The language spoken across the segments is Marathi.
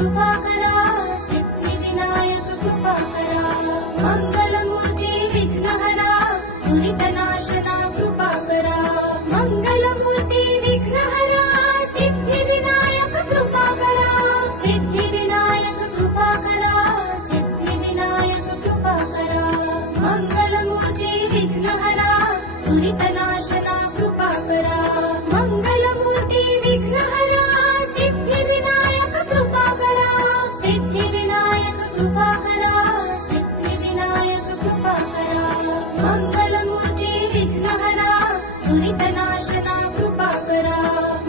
कृपा करा, सिद्धिविनायक कृपा करा, मंगलमूर्ती विघ्नहरा, दुरितनाशना कृपा करा, मंगलमूर्ती विघ्नहरा, सिद्धिविनायक कृपा करा, सिद्धिविनायक कृपा करा, सिद्धिविनायक कृपा करा, मंगलमूर्ती विघ्नहरा, दुरितनाशना कृपा करा, मंगलमूर्ती विघ्नहरा, सिद्धिविनायक कृपा करा, सिद्धिविनायक कृपा करा, सिद्धिविनायक कृपा करा, मंगलमूर्ती विघ्नहरा, दुरितनाशना कृपा करा,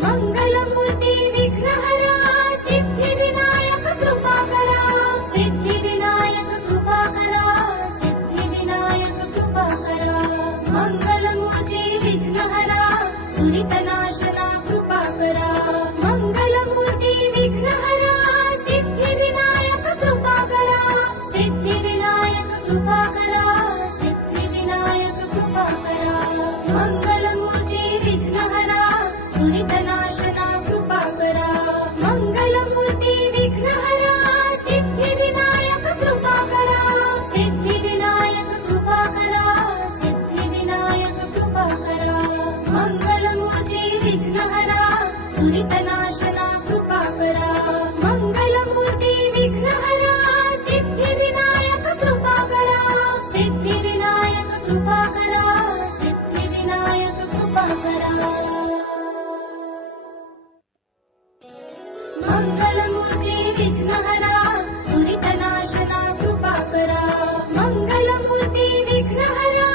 मंगलमूर्ती विघ्नहरा, सिद्धिविनायक कृपा करा, सिद्धिविनायक कृपा करा, सिद्धिविनायक कृपा करा, मंगलमूर्ती विघ्नहरा, दुरितनाशना कृपा करा, मंगलमूर्ती विघ्नहरा, सिद्धिविनायक कृपा करा, सिद्धिविनायक कृपा करा, सिद्धिविनायक कृपा करा, मंगलमूर्ती विघ्नहरा, दुरितनाशना कृपा करा, मंगलमूर्ती विघ्नहरा, सिद्धिविनायक कृपा करा, सिद्धिविनायक कृपा करा, सिद्धिविनायक कृपा करा, मंगलमूर्ती विघ्नहरा, दुरितनाशना कृपा करा, मंगलमूर्ती विघ्नहरा, सिद्धिविनायक कृपा करा, सिद्धिविनायक कृपा करा, सिद्धिविनायक कृपा करा, मंगलमूर्ती विघ्नहरा, दुरितनाशना कृपा करा, मंगलमूर्ती विघ्नहरा,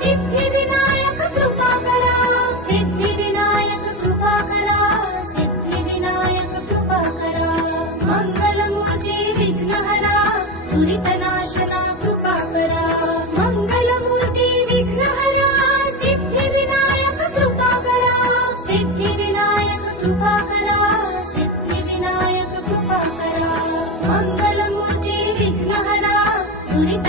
सिद्धिविनायक कृपा करा, सिद्धिविनायक कृपा करा, सिद्धिविनायक कृपा करा, मंगलमूर्ती विघ्नहरा, दुरितनाशना कृपा करा, मंगलमूर्ती विघ्नहरा, सिद्धिविनायक कृपा करा, सिद्धिविनायक कृपा करा, सिद्धिविनायक कृपा करा, मंगलमूर्ती विघ्नहरा, दुरित